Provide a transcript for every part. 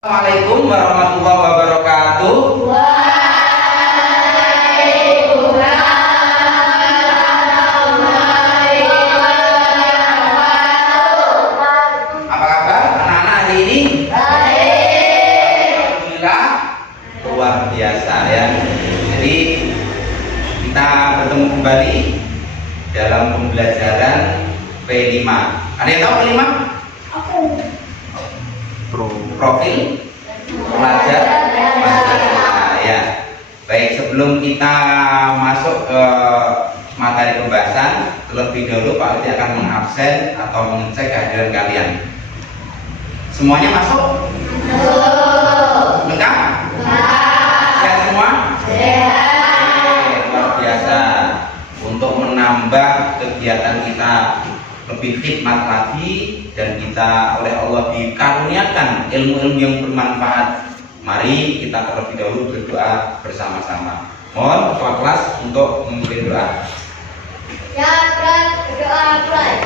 Assalamualaikum warahmatullahi wabarakatuh. Apa kabar anak-anak hari ini? Alhamdulillah luar biasa ya. Jadi kita bertemu kembali dalam pembelajaran P5. Ada yang tahu P5? Profil pelajar Pancasila ya. Baik, sebelum kita masuk ke materi pembahasan, terlebih dahulu Pak Liti akan mengabsen atau mengecek kehadiran kalian. Semuanya masuk? Lengkap? Sehat semua? Luar biasa. Untuk menambah kegiatan kita lebih hikmat lagi dan kita oleh Allah dikaruniakan ilmu-ilmu yang bermanfaat. Mari kita terlebih dahulu berdoa bersama-sama. Mohon ketua kelas untuk memulai doa. Ya, berdoa mulai.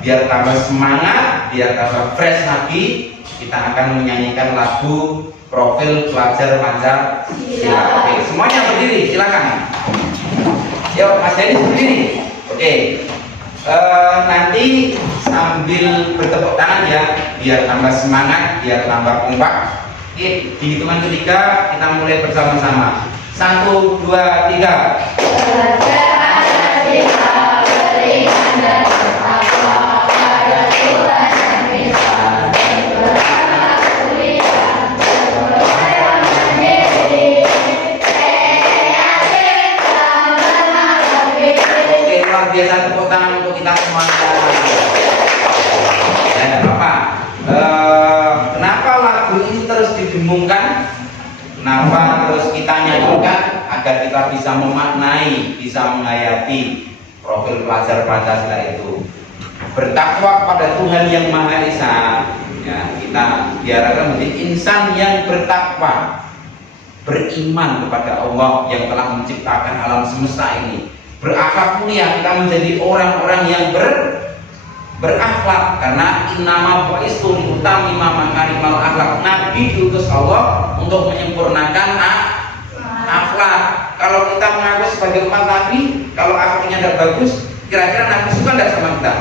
Biar tambah semangat, biar tambah fresh lagi, kita akan menyanyikan lagu Profil Pelajar Pancasila. Oke, semuanya berdiri, silakan. Yuk, Mas Denny berdiri. Oke. Nanti sambil bertepuk tangan ya, biar tambah semangat, biar tambah kompak. Oke, di hitungan ketiga kita mulai bersama-sama. 1, 2, 3. Biasa tepuk tangan untuk kita semuanya. Ya, tidak apa-apa. Kenapa lagu ini terus didengungkan? Kenapa terus kita nyanyikan? Agar kita bisa memaknai, bisa menghayati profil pelajar Pancasila itu. Bertakwa kepada Tuhan yang Maha Esa. Ya, kita diharapkan menjadi insan yang bertakwa, beriman kepada Allah yang telah menciptakan alam semesta ini. Berakhlak mulia, kita menjadi orang-orang yang berakhlak, karena innama bu'istu liutamima makarimal akhlak. Nabi diutus Allah untuk menyempurnakan akhlak. Kalau kita mengaku sebagai umat Nabi, kalau akhlaknya tidak bagus, kira-kira Nabi suka tidak sama kita?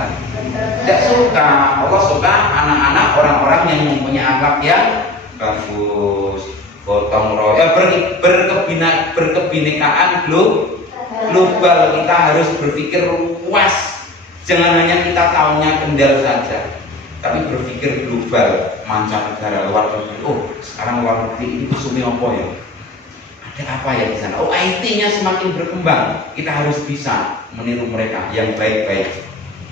Tidak suka. Allah suka anak-anak orang-orang yang mempunyai akhlak yang bagus, gotong royong, berkebinekaan global. Kita harus berpikir luas, jangan hanya kita tahunya Kendal saja, tapi berpikir global, mancanegara, luar negeri. Oh, sekarang luar negeri ini kusumi apa ya? Ada apa ya di sana? Oh, IT-nya semakin berkembang. Kita harus bisa meniru mereka yang baik-baik.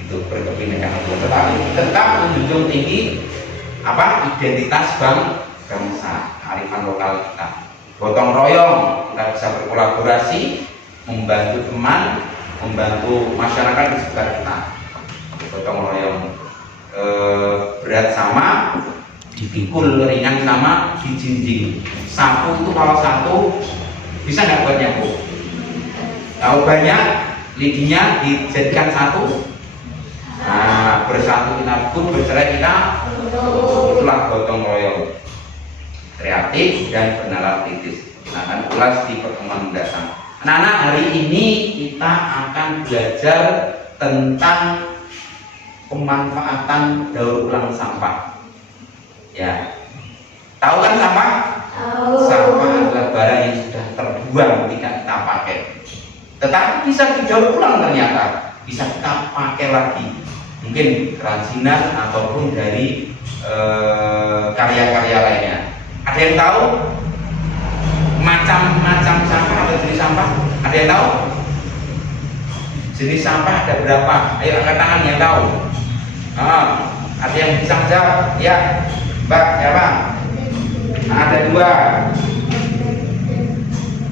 Itu berkebinekaan global. Tetapi tetap menjunjung tinggi identitas bangsa, kearifan lokal kita. Gotong royong, kita bisa berkolaborasi, membantu teman, membantu masyarakat di sekitar kita. Gotong royong, berat sama dipikul, ringan sama dijinjing. Sapu itu kalau satu bisa nggak buat nyapu? Kalau banyak, lidinya dijadikan satu. Nah, bersatu kita pun, bercerai kita. Itulah gotong royong, kreatif dan bernalar kritis. Kita akan ulas di pertemuan mendatang. Anak-anak, hari ini kita akan belajar tentang pemanfaatan daur ulang sampah. Ya, tahu kan sampah? Tahu. Sampah adalah barang yang sudah terbuang, tidak kita pakai, tetapi bisa didaur ulang, ternyata bisa kita pakai lagi. Mungkin kerajinan ataupun dari karya-karya lainnya. Ada yang tahu macam-macam sampah atau jenis sampah? Ada yang tahu? Jenis sampah ada berapa? Ayo angkat tangan yang tahu. Ada yang bisa menjawab? Ya, Mbak, siapa? Ada dua.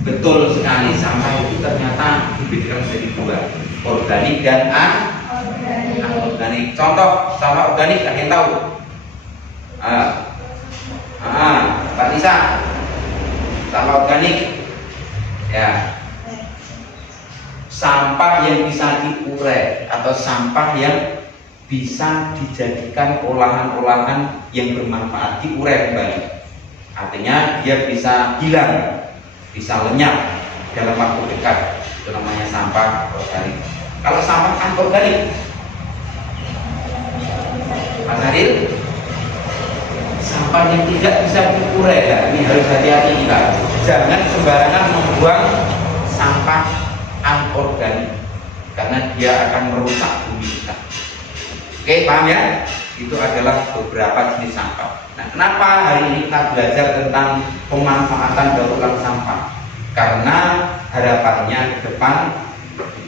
Betul sekali, sampah itu ternyata dibedakan menjadi dua, organik dan anorganik. Contoh sampah organik, ada yang tahu? Pak Nisa, sampah organik, ya, sampah yang bisa diurai atau sampah yang bisa dijadikan olahan-olahan yang bermanfaat, diurai kembali. Artinya dia bisa hilang, bisa lenyap dalam waktu dekat. Itu namanya sampah organik. Kalau sampah anorganik, Mas Adil, sampah yang tidak bisa diurai, ya, ini harus hati-hati kita. Jangan sembarangan membuang sampah anorganik karena dia akan merusak bumi kita. Oke, paham ya? Itu adalah beberapa jenis sampah. Nah, kenapa hari ini kita belajar tentang pemanfaatan daur ulang sampah? Karena harapannya ke depan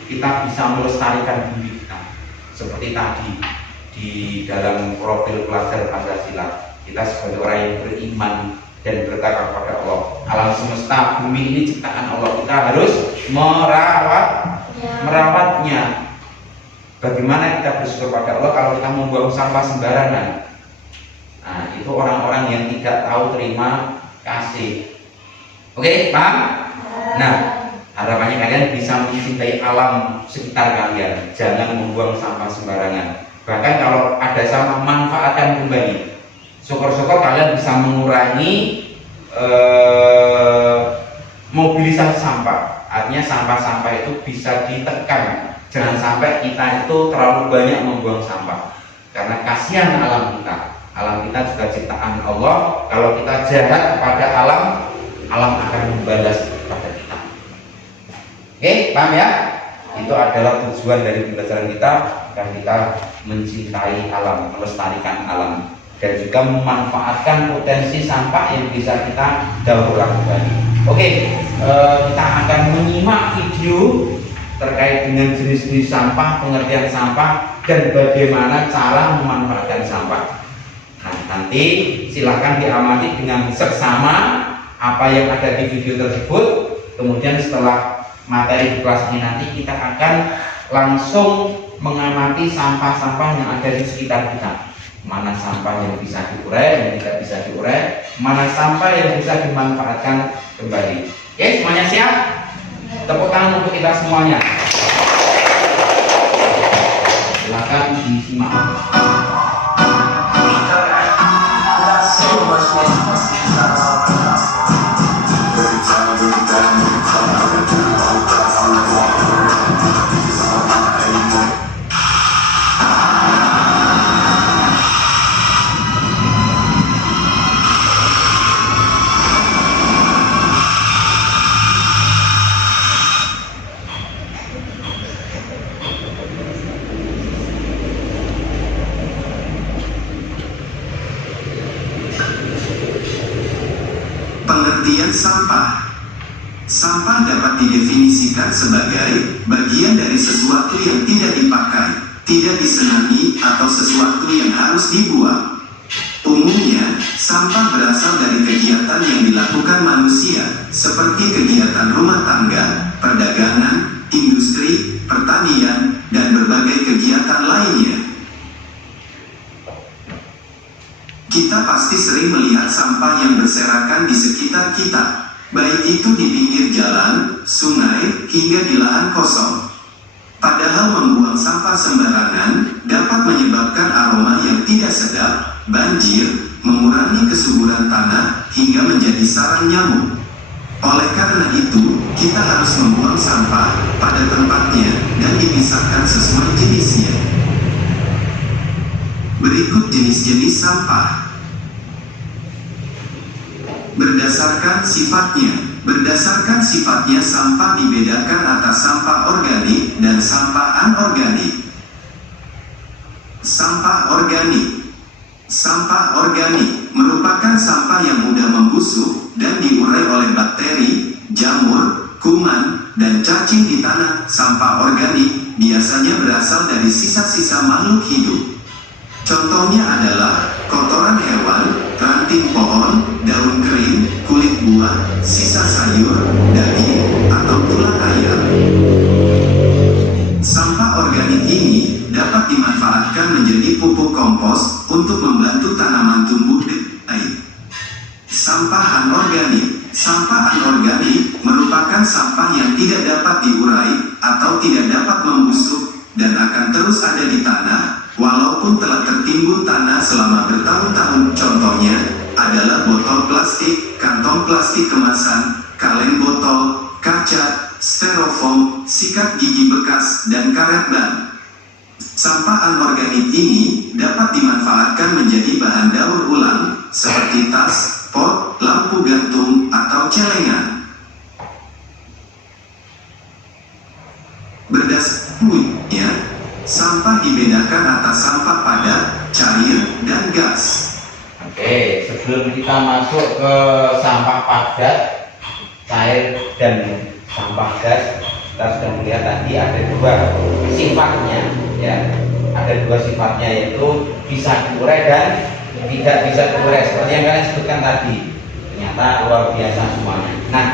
kita bisa melestarikan bumi kita. Seperti tadi di dalam profil pelajar Pancasila, kita sebagai orang yang beriman dan bertakwa kepada Allah, alam semesta, bumi ini ciptaan Allah, kita harus merawatnya. Bagaimana kita bersyukur pada Allah kalau kita membuang sampah sembarangan? Nah, itu orang-orang yang tidak tahu terima kasih. Oke, paham? Nah, harapannya kalian bisa mencintai alam sekitar kalian. Jangan membuang sampah sembarangan. Bahkan kalau ada sampah, manfaatkan kembali. Syukur-syukur kalian bisa mengurangi mobilisasi sampah. Artinya sampah-sampah itu bisa ditekan. Jangan sampai kita itu terlalu banyak membuang sampah, karena kasihan alam kita. Alam kita juga ciptaan Allah. Kalau kita jahat kepada alam, alam akan membalas kepada kita. Oke, paham ya? Itu adalah tujuan dari pembelajaran kita, dan kita mencintai alam, melestarikan alam, dan juga memanfaatkan potensi sampah yang bisa kita daur ulang kembali. Oke, kita akan menyimak video terkait dengan jenis-jenis sampah, pengertian sampah, dan bagaimana cara memanfaatkan sampah. Nah, nanti silahkan diamati dengan seksama apa yang ada di video tersebut. Kemudian setelah materi di kelas ini nanti kita akan langsung mengamati sampah-sampah yang ada di sekitar kita. Mana sampah yang bisa diurai, yang tidak bisa diurai, mana sampah yang bisa dimanfaatkan kembali. Oke, semuanya siap? Tepuk tangan untuk kita semuanya. Silakan disimak. Pengertian sampah. Sampah dapat didefinisikan sebagai bagian dari sesuatu yang tidak dipakai, tidak disenangi, atau sesuatu yang harus dibuang. Umumnya, sampah berasal dari kegiatan yang dilakukan manusia, seperti kegiatan rumah tangga, perdagangan, industri, pertanian, dan berbagai kegiatan lainnya. Kita pasti sering melihat sampah yang berserakan di sekitar kita, baik itu di pinggir jalan, sungai, hingga di lahan kosong. Padahal membuang sampah sembarangan dapat menyebabkan aroma yang tidak sedap, banjir, mengurangi kesuburan tanah, hingga menjadi sarang nyamuk. Oleh karena itu, kita harus membuang sampah pada tempatnya dan dipisahkan sesuai jenisnya. Berikut jenis-jenis sampah. Berdasarkan sifatnya sampah dibedakan atas sampah organik dan sampah anorganik. Sampah organik. Sampah organik merupakan sampah yang mudah membusuk dan diurai oleh bakteri, jamur, kuman, dan cacing di tanah. Sampah organik biasanya berasal dari sisa-sisa makhluk hidup. Contohnya adalah kotoran hewan, kerang ranting pohon, daun kering, kulit buah, sisa sayur, daging, atau tulang ayam. Sampah organik ini dapat dimanfaatkan menjadi pupuk kompos untuk membantu tanaman tumbuh dengan baik. Sampah anorganik. Sampah anorganik merupakan sampah yang tidak dapat diurai atau tidak dapat membusuk dan akan terus ada di tanah walaupun telah tertimbun tanah selama bertahun-tahun. Contohnya adalah botol plastik, kantong plastik kemasan, kaleng botol, kaca, styrofoam, sikat gigi bekas, dan karet ban. Sampah anorganik ini dapat dimanfaatkan menjadi bahan daur ulang seperti tas, pot, lampu gantung, atau celengan. Berdasarkan sampah dibedakan atas sampah padat, cair, dan gas. Oke, sebelum kita masuk ke sampah padat, cair, dan sampah gas, kita sudah melihat tadi ada dua sifatnya, ya. Ada dua sifatnya, yaitu bisa diurai dan tidak bisa diurai. Seperti yang kalian sebutkan tadi, ternyata luar biasa semuanya. Nah,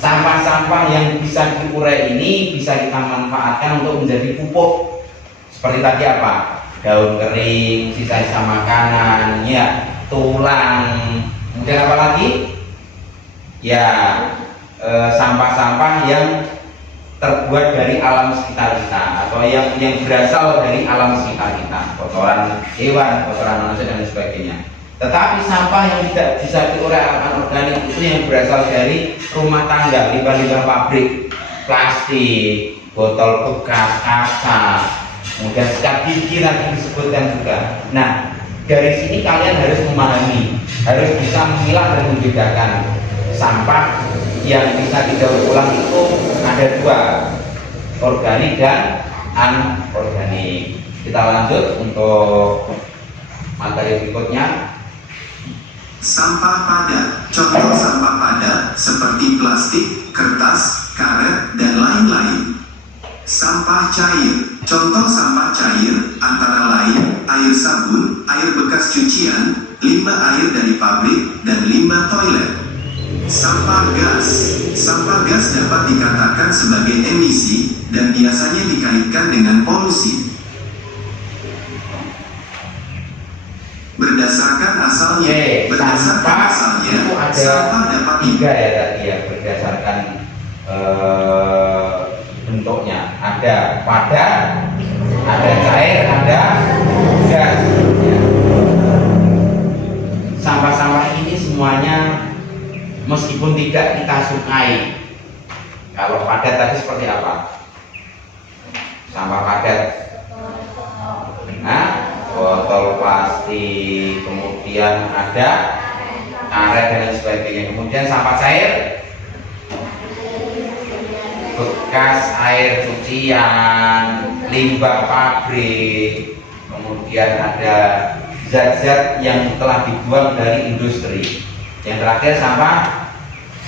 sampah-sampah yang bisa diurai ini bisa kita manfaatkan untuk menjadi pupuk. Seperti tadi apa? Daun kering, sisa-sisa makanan, ya, tulang. Kemudian apa lagi? Ya, sampah-sampah yang terbuat dari alam sekitar kita atau yang berasal dari alam sekitar kita, kotoran hewan, kotoran manusia, dan sebagainya. Tetapi sampah yang tidak bisa diurai anorganik itu yang berasal dari rumah tangga, limbah-limbah pabrik, plastik, botol bekas, kaca, kemudian sikat gigi nanti disebutkan juga. Nah, dari sini kalian harus memahami, harus bisa memilah dan membedakan sampah yang bisa didaur ulang itu ada dua, organik dan anorganik. Kita lanjut untuk materi berikutnya. Sampah padat. Contoh sampah padat seperti plastik, kertas, karet, dan lain-lain. Sampah cair. Contoh sampah cair antara lain air sabun, air bekas cucian, limbah air dari pabrik, dan limbah toilet. Sampah gas. Sampah gas dapat dikatakan sebagai emisi dan biasanya dikaitkan dengan polusi. Berdasarkan asalnya, sampah dapat tiga ya tadi ya, berdasarkan bentuknya. Ada padat, ada cair, ada gas. Sampah-sampah ini semuanya meskipun tidak kita sukai. Kalau padat tadi seperti apa? Sampah padat. Nah, botol plastik, kemudian ada karet dan lain sebagainya. Kemudian sampah cair, bekas air cucian, limbah pabrik, kemudian ada zat-zat yang telah dibuang dari industri. Yang terakhir sampah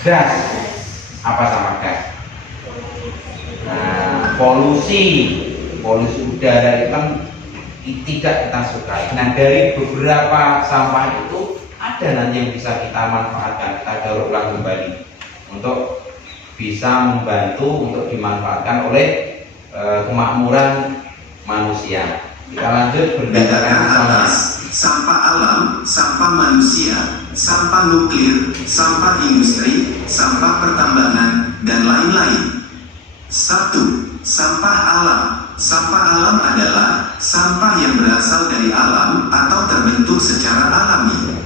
gas. Apa sampah gas? Nah, polusi udara itu kan tidak kita sukai. Nah, dari beberapa sampah itu ada nanti yang bisa kita manfaatkan, kita daur ulang kembali untuk bisa membantu untuk dimanfaatkan oleh kemakmuran manusia. Kita lanjut berdasarkan asalnya. Sampah alam, sampah manusia, sampah nuklir, sampah industri, sampah pertambangan, dan lain-lain. 1. Sampah alam. Sampah alam adalah sampah yang berasal dari alam atau terbentuk secara alami.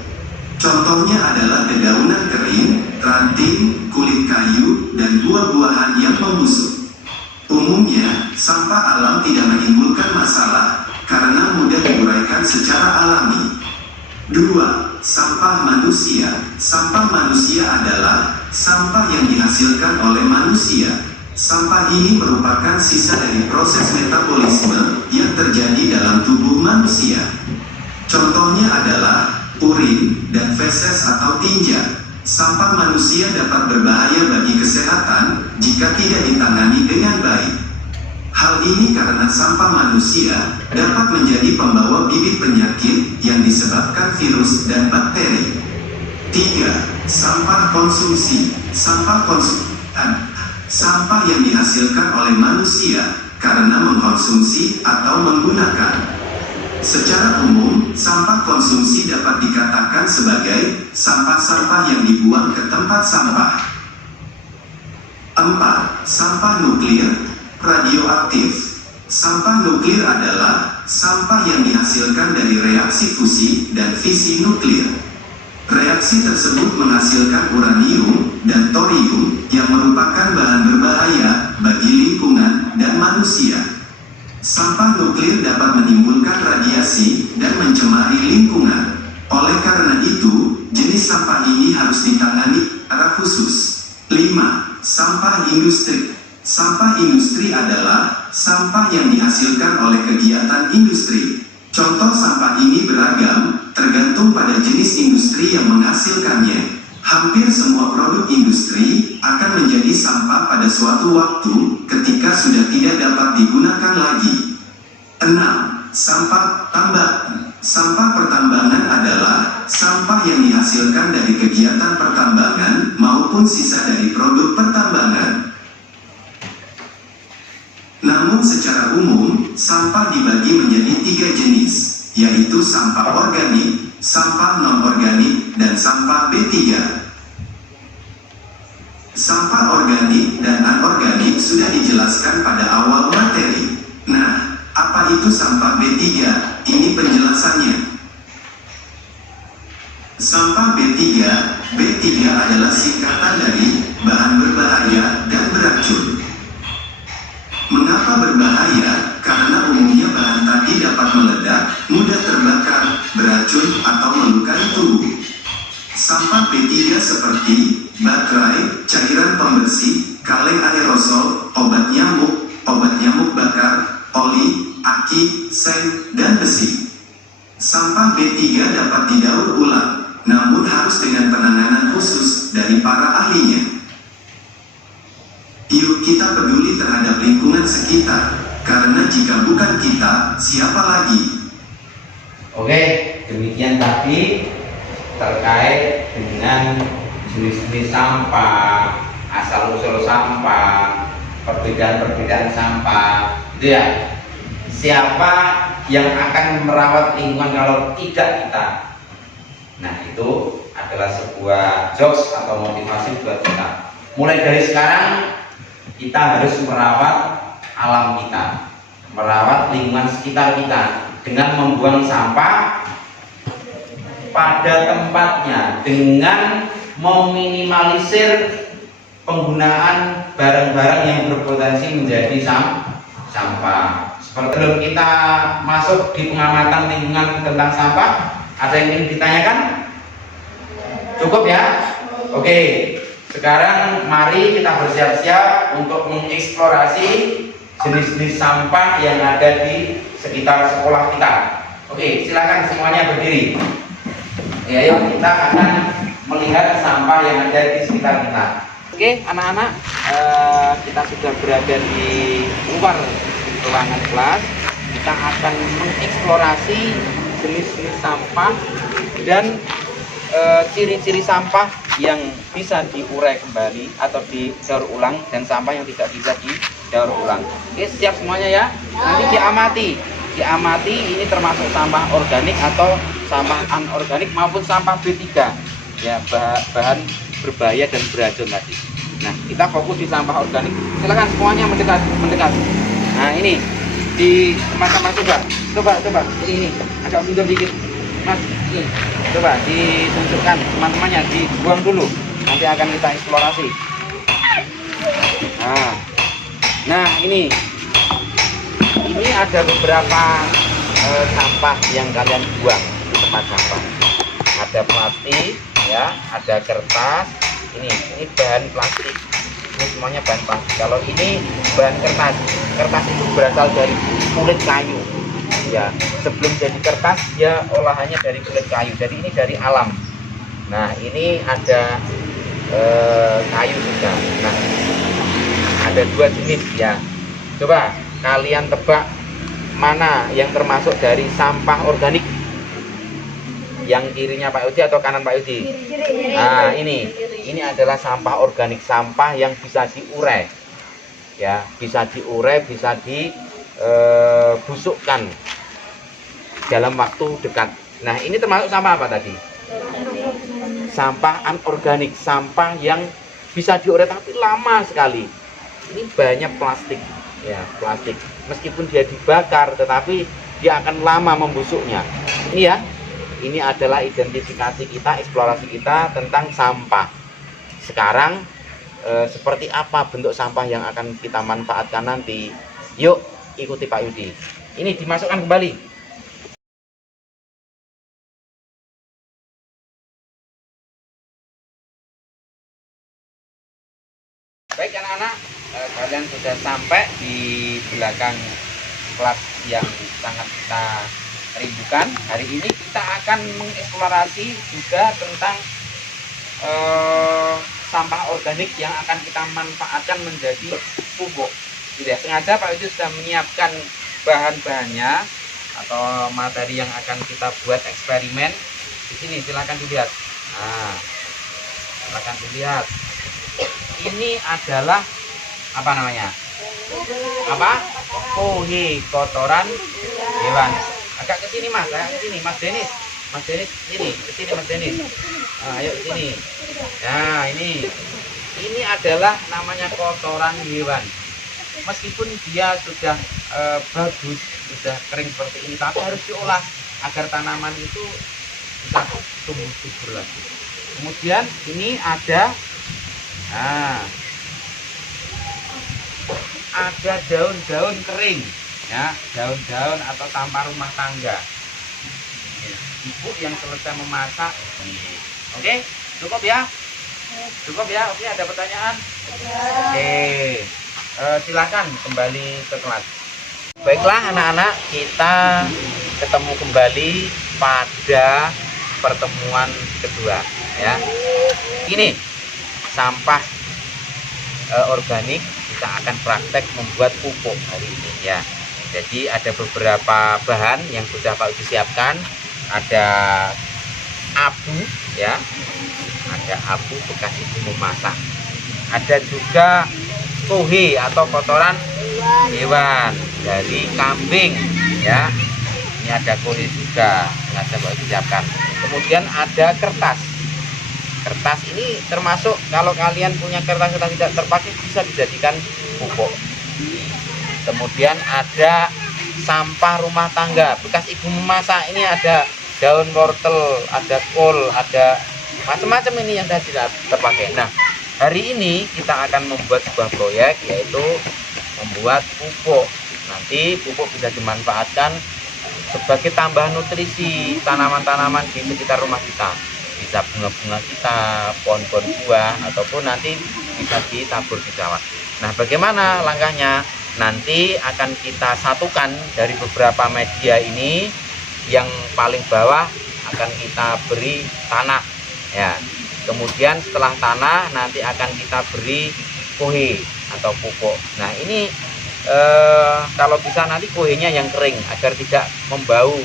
Contohnya adalah dedaunan kering, ranting, kulit kayu, dan buah-buahan yang membusuk. Umumnya, sampah alam tidak menimbulkan masalah karena mudah diuraikan secara alami. 2. Sampah manusia. Sampah manusia adalah sampah yang dihasilkan oleh manusia. Sampah ini merupakan sisa dari proses metabolisme yang terjadi dalam tubuh manusia. Contohnya adalah urin dan feses atau tinja. Sampah manusia dapat berbahaya bagi kesehatan jika tidak ditangani dengan baik. Hal ini karena sampah manusia dapat menjadi pembawa bibit penyakit yang disebabkan virus dan bakteri. 3. Sampah konsumsi. Sampah konsumsi sampah yang dihasilkan oleh manusia karena mengkonsumsi atau menggunakan. Secara umum, sampah konsumsi dapat dikatakan sebagai sampah-sampah yang dibuang ke tempat sampah. 4. Sampah nuklir radioaktif. Sampah nuklir adalah sampah yang dihasilkan dari reaksi fusi dan fisi nuklir. Reaksi tersebut menghasilkan uranium dan thorium yang merupakan bahan berbahaya bagi lingkungan dan manusia. Sampah nuklir dapat menimbulkan radiasi dan mencemari lingkungan. Oleh karena itu, jenis sampah ini harus ditangani secara khusus. 5. Sampah industri. Sampah industri adalah sampah yang dihasilkan oleh kegiatan industri. Contoh sampah ini beragam, tergantung pada jenis industri yang menghasilkannya. Hampir semua produk industri akan menjadi sampah pada suatu waktu ketika sudah tidak dapat digunakan lagi. 6. Sampah tambahan. Sampah pertambangan adalah sampah yang dihasilkan dari kegiatan pertambangan maupun sisa dari produk pertambangan. Namun secara umum, sampah dibagi menjadi 3 jenis, yaitu sampah organik, sampah non-organik, dan sampah B3. Sampah organik dan anorganik sudah dijelaskan pada awal materi. Nah, apa itu sampah B3? Ini penjelasannya. Sampah B3 adalah singkatan dari bahan berbahaya dan beracun. Mengapa berbahaya? Karena umumnya bahan tadi dapat meledak, mudah terbakar, beracun, atau melukai tubuh. Sampah B3 seperti baterai, cairan pembersih, kaleng aerosol, obat nyamuk bakar, oli, aki, seng, dan besi. Sampah B3 dapat didaur ulang, namun harus dengan penanganan khusus dari para ahlinya. Yuk kita peduli terhadap lingkungan sekitar, karena jika bukan kita, siapa lagi? Oke, demikian tadi terkait dengan jenis-jenis sampah, asal-usul sampah, perbedaan-perbedaan sampah, itu ya. Siapa yang akan merawat lingkungan kalau tidak kita? Nah, itu adalah sebuah jokes atau motivasi buat kita. Mulai dari sekarang kita harus merawat alam kita, merawat lingkungan sekitar kita dengan membuang sampah pada tempatnya, dengan meminimalisir penggunaan barang-barang yang berpotensi menjadi sampah. Sebelum kita masuk di pengamatan lingkungan tentang sampah, ada yang ingin ditanyakan? Cukup ya? Oke. Sekarang mari kita bersiap-siap untuk mengeksplorasi jenis-jenis sampah yang ada di sekitar sekolah kita. Oke, silakan semuanya berdiri. Ya, yuk kita akan melihat sampah yang ada di sekitar kita. Oke, anak-anak, kita sudah berada di luar ruangan kelas. Kita akan mengeksplorasi jenis-jenis sampah dan ciri-ciri sampah yang bisa diurai kembali atau didaur ulang dan sampah yang tidak bisa didaur ulang. Oke, siap semuanya ya. Nanti diamati ini termasuk sampah organik atau sampah anorganik maupun sampah B3 ya, bahan berbahaya dan beracun tadi. Nah, kita fokus di sampah organik. Silakan semuanya mendekat. Nah, ini di teman-teman coba ini agak mundur dikit. Mas, ini coba ditunjukkan teman-temannya, dibuang dulu, nanti akan kita eksplorasi. Nah ini ada beberapa sampah yang kalian buang di tempat sampah. Ada plastik, ya, ada kertas. Ini bahan plastik. Ini semuanya bahan plastik. Kalau ini bahan kertas. Kertas itu berasal dari kulit kayu. Ya, sebelum jadi kertas ya olahannya dari kulit kayu. Jadi ini dari alam. Nah, ini ada kayu juga. Nah, ada 2 jenis ya. Coba kalian tebak mana yang termasuk dari sampah organik? Yang kirinya Pak Yudi atau kanan Pak Yudi? Nah, ini adalah sampah organik, sampah yang bisa diurai. Ya, bisa diurai, bisa dibusukkan dalam waktu dekat. Nah, ini termasuk sampah apa tadi? Sampah anorganik, sampah yang bisa diurai tapi lama sekali. Ini banyak plastik, ya, plastik. Meskipun dia dibakar, tetapi dia akan lama membusuknya. Ini ya, ini adalah identifikasi kita, eksplorasi kita tentang sampah. Sekarang seperti apa bentuk sampah yang akan kita manfaatkan nanti? Yuk ikuti Pak Yudi. Ini dimasukkan kembali. Baik anak-anak, kalian sudah sampai di belakang kelas yang sangat kita rindukan. Hari ini kita akan mengeksplorasi juga tentang sampah organik yang akan kita manfaatkan menjadi pupuk. Tidak sengaja Pak Yudi sudah menyiapkan bahan-bahannya atau materi yang akan kita buat eksperimen. Di sini silakan dilihat. Nah, silakan dilihat. Ini adalah apa namanya? Apa? Kohe, kotoran hewan. Agak ke sini Mas, agak ke sini Mas Denis. Mas Denis sini, ke sini Mas Denis. Nah, ayo sini. Nah, ini adalah namanya kotoran hewan. Meskipun dia sudah bagus, sudah kering seperti ini, tapi harus diolah agar tanaman itu bisa tumbuh subur lagi. Kemudian ini ada daun-daun kering, ya, daun-daun atau sampah rumah tangga. Ibu yang selesai memasak. Oke, cukup ya? Cukup ya? Oke, ada pertanyaan? Oke, silakan kembali ke kelas. Baiklah anak-anak, kita ketemu kembali pada pertemuan kedua, ya. Ini sampah organik, kita akan praktek membuat pupuk hari ini, ya. Jadi ada beberapa bahan yang sudah Pak Yudi siapkan. Ada abu, ya, ada abu bekas ibu memasak. Ada juga kohe atau kotoran hewan dari kambing, ya. Ini ada kohe juga yang Pak Yudi siapkan. Kemudian ada kertas. Kertas ini termasuk kalau kalian punya kertas yang tidak terpakai bisa dijadikan pupuk. Kemudian ada sampah rumah tangga bekas ibu memasak. Ini ada daun wortel, ada kol, ada macam-macam ini yang tidak terpakai. Nah, hari ini kita akan membuat sebuah proyek, yaitu membuat pupuk. Nanti pupuk bisa dimanfaatkan sebagai tambahan nutrisi tanaman-tanaman di sekitar rumah kita. Bisa bunga-bunga kita, pohon-pohon buah, ataupun nanti bisa ditabur di sawah. Nah, bagaimana langkahnya? Nanti akan kita satukan dari beberapa media ini. Yang paling bawah akan kita beri tanah, ya. Kemudian setelah tanah nanti akan kita beri kohe atau pupuk. Nah, ini kalau bisa nanti kohenya yang kering agar tidak membau,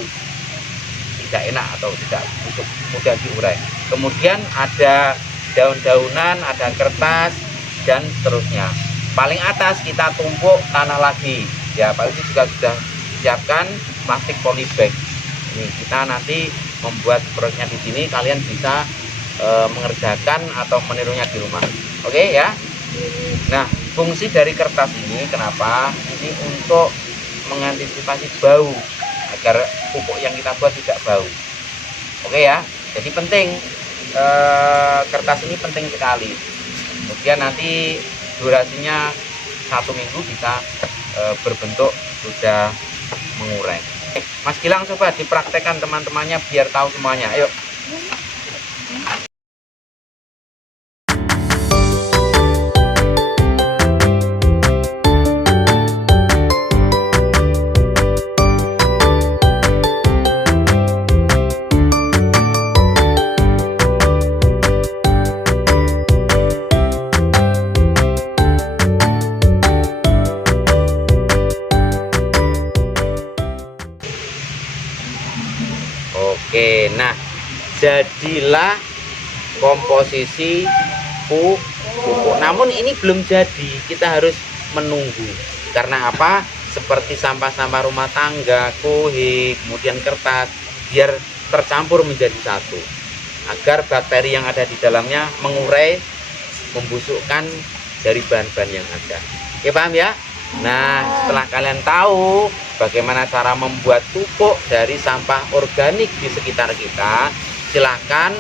tidak enak atau tidak busuk, mudah diurai. Kemudian ada daun-daunan, ada kertas dan seterusnya. Paling atas kita tumpuk tanah lagi. Ya, Pak Yudi juga sudah siapkan plastik polybag. Ini kita nanti membuat proyeknya di sini, kalian bisa mengerjakan atau menirunya di rumah. Oke ya. Nah, fungsi dari kertas ini kenapa? Ini untuk mengantisipasi bau agar pupuk yang kita buat tidak bau. Oke ya. Jadi penting, kertas ini penting sekali. Kemudian nanti durasinya 1 minggu bisa berbentuk sudah mengurai. Mas Gilang coba dipraktekkan teman-temannya biar tahu semuanya. Ayo. Oke, nah jadilah komposisi pupuk. Namun ini belum jadi, kita harus menunggu. Karena apa? Seperti sampah-sampah rumah tangga, kuhe, kemudian kertas, biar tercampur menjadi satu, agar bakteri yang ada di dalamnya mengurai, membusukkan dari bahan-bahan yang ada. Oke, paham ya? Nah, setelah kalian tahu bagaimana cara membuat pupuk dari sampah organik di sekitar kita, silahkan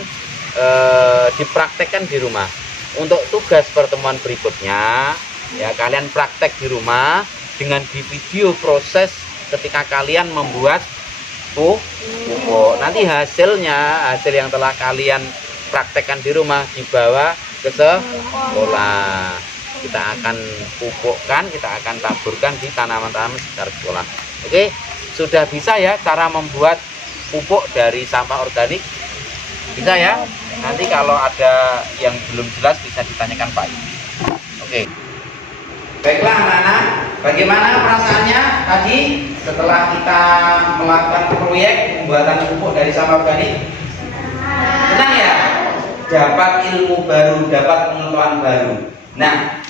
dipraktekkan di rumah. Untuk tugas pertemuan berikutnya, ya kalian praktek di rumah dengan di video proses ketika kalian membuat pupuk. Nanti hasil yang telah kalian praktekkan di rumah dibawa ke sekolah. Kita akan pupukkan, kita akan taburkan di tanaman-tanaman sekitar sekolah. Oke, sudah bisa ya cara membuat pupuk dari sampah organik? Bisa ya? Nanti kalau ada yang belum jelas bisa ditanyakan Pak. Oke. Baiklah anak-anak, bagaimana perasaannya tadi setelah kita melakukan proyek pembuatan pupuk dari sampah organik? Senang ya? Dapat ilmu baru, dapat pengetahuan baru. Nah,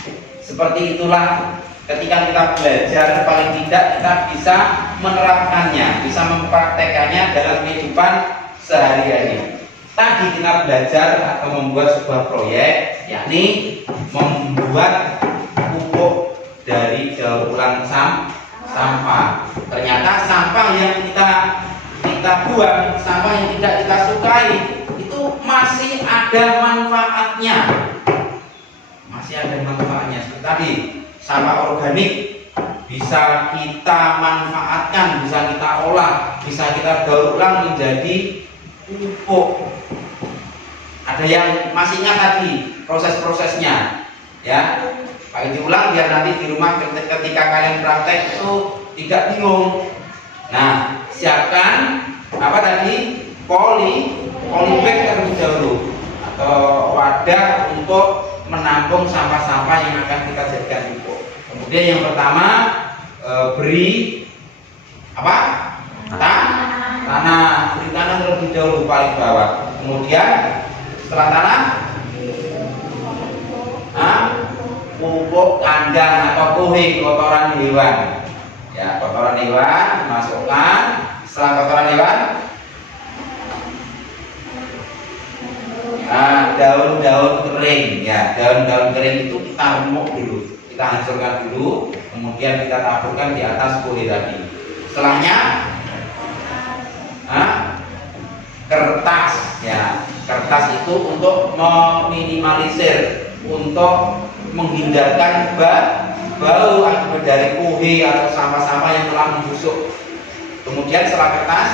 seperti itulah ketika kita belajar, paling tidak kita bisa menerapkannya, bisa mempraktekannya dalam kehidupan sehari-hari. Tadi kita belajar atau membuat sebuah proyek, yakni membuat pupuk dari daur ulang sampah. Ternyata sampah yang kita buang, sampah yang tidak kita sukai, itu masih ada manfaatnya. Masih ada manfaatnya. Seperti tadi, sampah organik bisa kita manfaatkan, bisa kita olah, bisa kita daur ulang menjadi pupuk. Ada yang masih ingat tadi proses-prosesnya, ya? Pakai diulang biar nanti di rumah ketika kalian praktek itu tidak bingung. Nah, siapkan apa tadi? Polybag terlebih dahulu atau wadah untuk menampung sampah-sampah yang akan kita jadikan pupuk. Kemudian yang pertama beri apa? Tanah. Beri tanah terlebih dahulu paling bawah. Kemudian setelah tanah, pupuk kandang atau kuhe, kotoran hewan. Ya, kotoran hewan dimasukkan. Setelah kotoran hewan, daun-daun kering. Ya, daun-daun kering itu kita remuk dulu, kita hancurkan dulu, kemudian kita taburkan di atas kuhe tadi. Setelahnya, kertas. Ya, kertas itu untuk meminimalisir, untuk menghindarkan bau akibat dari kuhe atau sampah-sampah yang telah membusuk. Kemudian setelah kertas,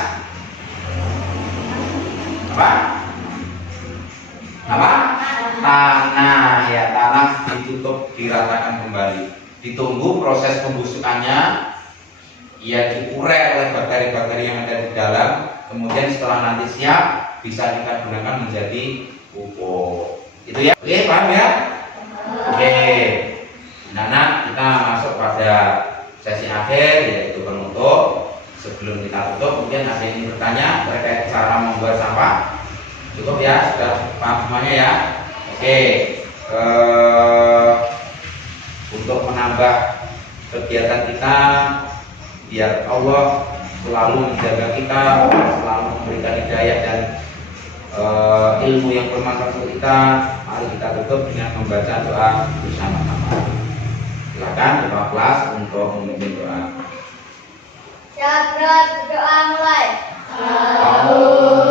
tanah. Ya, tanah ditutup, diratakan kembali. Ditunggu proses pembusukannya, ya diurai oleh bakteri-bakteri yang ada di dalam. Kemudian setelah nanti siap, bisa kita gunakan menjadi pupuk. Itu ya. Oke, paham ya? Oke. Nah, kita masuk pada sesi akhir, yaitu penutup. Sebelum kita tutup, mungkin ada yang bertanya terkait cara membuat sampah. Cukup ya, sudah paham semuanya ya. Oke. Untuk menambah kegiatan kita, biar Allah selalu menjaga kita, selalu memberikan hidayah dan ilmu yang bermanfaat untuk kita. Mari kita tutup dengan membaca doa bersama-sama. Silakan ketua kelas untuk memimpin doa. Siap, berdoa mulai. Amin.